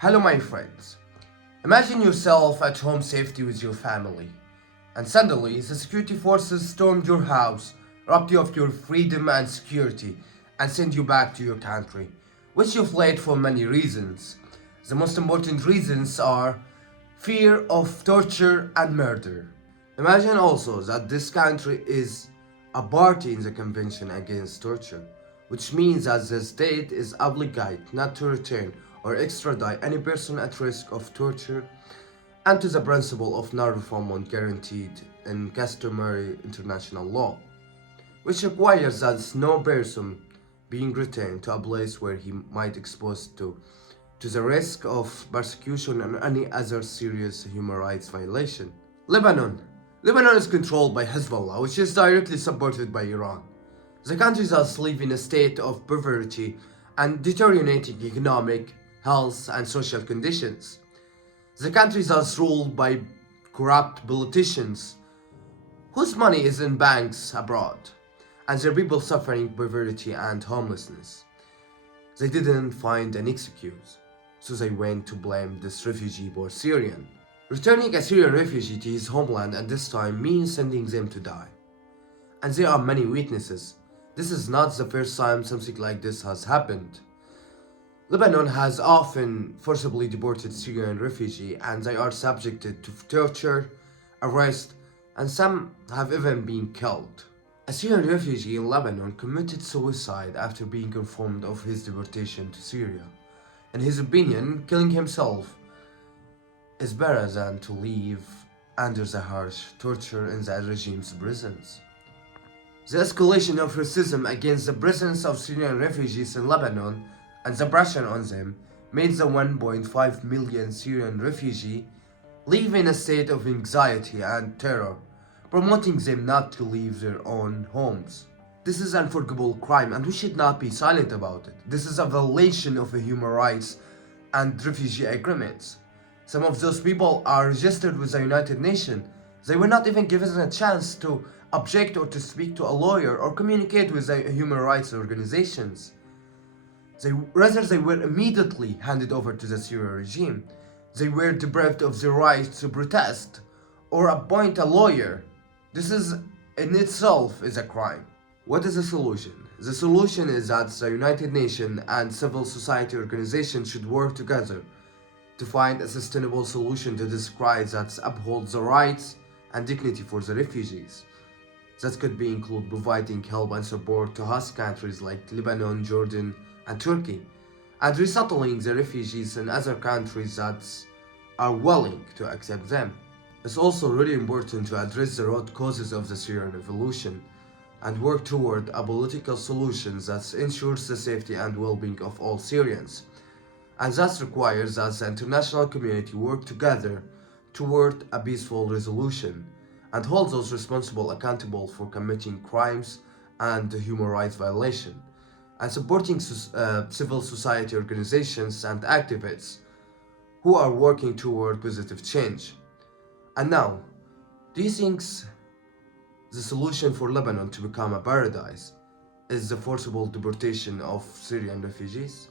Hello my friends. Imagine yourself at home safety with your family, and suddenly the security forces stormed your house, robbed you of your freedom and security, and sent you back to your country, which you fled for many reasons. The most important reasons are fear of torture and murder. Imagine also that this country is a party in the Convention Against Torture, which means that the state is obligated not to return or extradite any person at risk of torture, and to the principle of non-refoulement guaranteed in customary international law, which requires that no person being returned to a place where he might exposed to the risk of persecution and any other serious human rights violation. Lebanon is controlled by Hezbollah, which is directly supported by Iran. The country thus lives in a state of poverty and deteriorating economic, health and social conditions. The country is thus ruled by corrupt politicians whose money is in banks abroad, and their people suffering poverty and homelessness. They didn't find an excuse, so they went to blame this refugee Poor Syrian. Returning a Syrian refugee to his homeland at this time means sending them to die. And there are many witnesses. This is not the first time something like this has happened. Lebanon has often forcibly deported Syrian refugees, and they are subjected to torture, arrest, and some have even been killed. A Syrian refugee in Lebanon committed suicide after being informed of his deportation to Syria. In his opinion, killing himself is better than to live under the harsh torture in the regime's prisons. The escalation of racism against the presence of Syrian refugees in Lebanon and the pressure on them made the 1.5 million Syrian refugees live in a state of anxiety and terror, promoting them not to leave their own homes. This is an unforgivable crime and we should not be silent about it. This is a violation of human rights and refugee agreements. Some of those people are registered with the United Nations. They were not even given a chance to object or to speak to a lawyer or communicate with the human rights organizations. They were immediately handed over to the Syrian regime. They were deprived of the right to protest or appoint a lawyer. This is in itself is a crime. What is the solution? The solution is that the United Nations and civil society organizations should work together to find a sustainable solution to this crisis that upholds the rights and dignity for the refugees. That could include providing help and support to host countries like Lebanon, Jordan, and Turkey, and resettling the refugees in other countries that are willing to accept them. It's also really important to address the root causes of the Syrian revolution and work toward a political solution that ensures the safety and well-being of all Syrians, and thus requires that the international community work together toward a peaceful resolution and hold those responsible accountable for committing crimes and human rights violation, and supporting civil society organizations and activists who are working toward positive change. And now, do you think the solution for Lebanon to become a paradise is the forcible deportation of Syrian refugees?